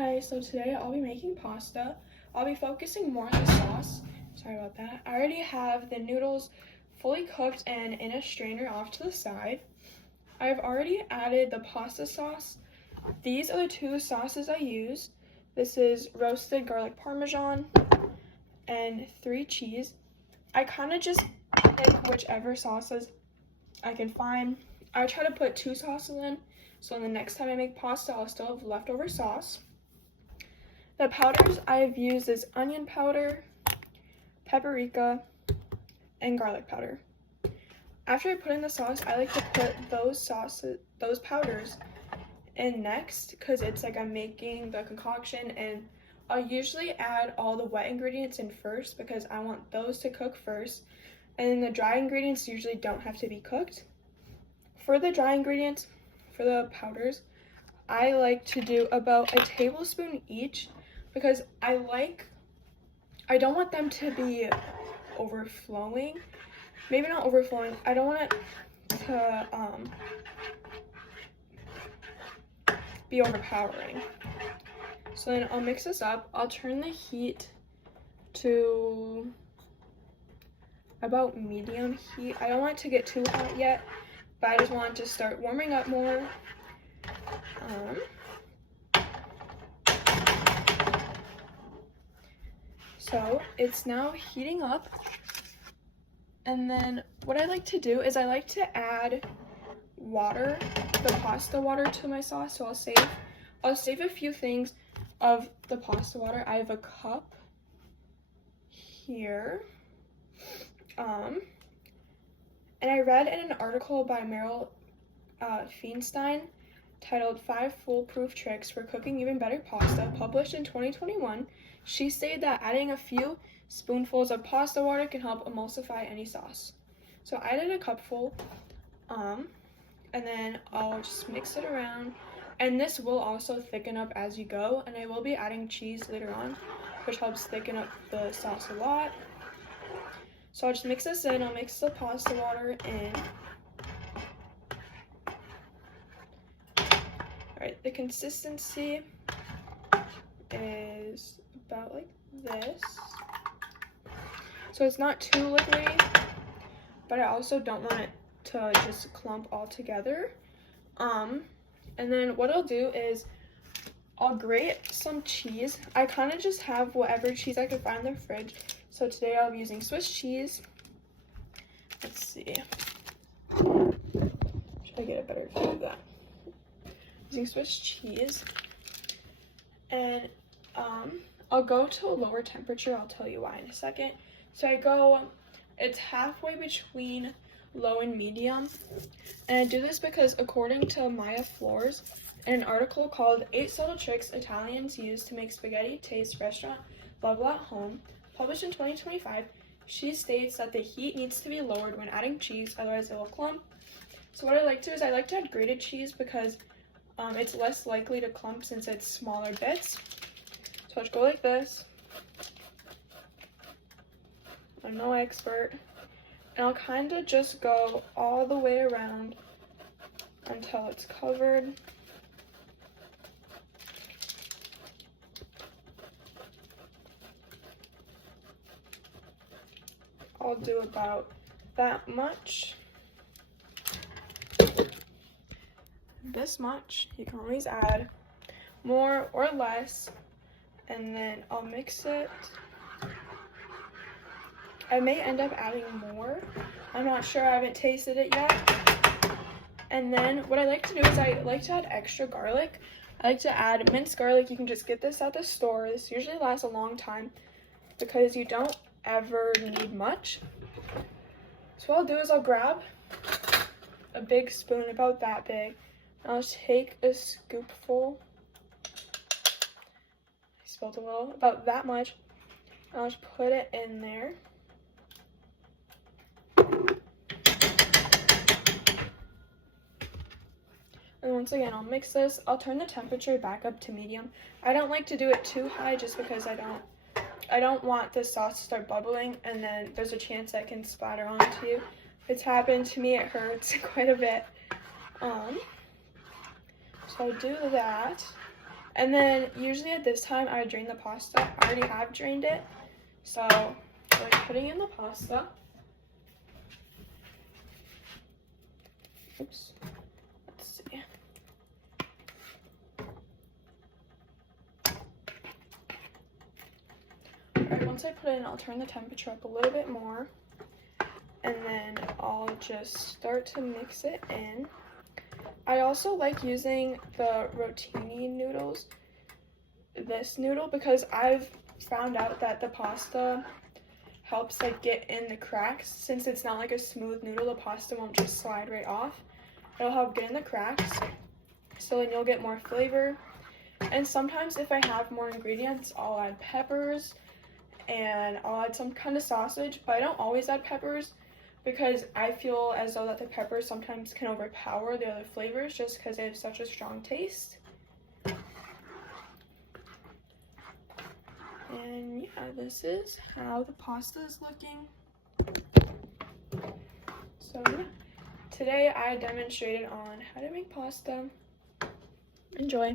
Hi, so today I'll be making pasta. I'll be focusing more on the sauce. Sorry about that. I already have the noodles fully cooked and in a strainer off to the side. I've already added the pasta sauce. These are the two sauces I use. This is roasted garlic parmesan and 3 cheese. I kind of just pick whichever sauces I can find. I try to put 2 sauces in, so the next time I make pasta, I'll still have leftover sauce. The powders I've used is onion powder, paprika, and garlic powder. After I put in the sauce, I like to put those powders in next because it's like I'm making the concoction, and I'll usually add all the wet ingredients in first because I want those to cook first, and then the dry ingredients usually don't have to be cooked. For the dry ingredients, for the powders, I like to do about a tablespoon each because I don't want them to be overflowing. Maybe not overflowing. I don't want it to be overpowering. So then I'll mix this up. I'll turn the heat to about medium heat. I don't want it to get too hot yet, but I just want it to start warming up more. So it's now heating up, and then what I like to do is I like to add water, the pasta water, to my sauce. So I'll save a few things of the pasta water. I have a cup here, and I read in an article by Meryl Feinstein titled 5 Foolproof Tricks for Cooking Even Better Pasta, published in 2021. She stated that adding a few spoonfuls of pasta water can help emulsify any sauce. So I added a cupful, and then I'll just mix it around. And this will also thicken up as you go, and I will be adding cheese later on, which helps thicken up the sauce a lot. So I'll just mix this in. I'll mix the pasta water in. Alright, the consistency is about like this. So it's not too liquidy, but I also don't want it to just clump all together. And then what I'll do is I'll grate some cheese. I kind of just have whatever cheese I can find in the fridge. So today I'll be using Swiss cheese. Let's see. Should I get a better view of that? Using Swiss cheese. And I'll go to a lower temperature. I'll tell you why in a second. So it's halfway between low and medium. And I do this because according to Maya Flores, in an article called 8 Subtle Tricks Italians Use to Make Spaghetti Taste Restaurant Level at Home, published in 2025, she states that the heat needs to be lowered when adding cheese, otherwise it will clump. So what I like to do is I like to add grated cheese because it's less likely to clump since it's smaller bits. So I'll just go like this. I'm no expert. And I'll kind of just go all the way around until it's covered. I'll do about that much. This much. You can always add more or less. And then I'll mix it. I may end up adding more. I'm not sure. I haven't tasted it yet. And then what I like to do is I like to add extra garlic. I like to add minced garlic. You can just get this at the store. This usually lasts a long time because you don't ever need much. So what I'll do is I'll grab a big spoon, about that big, and I'll take a scoopful. I spilled a little, about that much. I'll just put it in there. And once again, I'll mix this. I'll turn the temperature back up to medium. I don't like to do it too high just because I don't want the sauce to start bubbling, and then there's a chance that can splatter onto you. It's happened to me. It hurts quite a bit. So I do that. And then usually at this time I drain the pasta. I already have drained it. So like putting in the pasta. Oops. Let's see. Alright, once I put it in, I'll turn the temperature up a little bit more. And then I'll just start to mix it in. I also like using the rotini noodles, this noodle, because I've found out that the pasta helps like get in the cracks. Since it's not like a smooth noodle, the pasta won't just slide right off. It'll help get in the cracks, so then you'll get more flavor. And sometimes if I have more ingredients, I'll add peppers and I'll add some kind of sausage, but I don't always add peppers because I feel as though that the peppers sometimes can overpower the other flavors just because they have such a strong taste. And yeah, this is how the pasta is looking. So yeah, today I demonstrated on how to make pasta. Enjoy.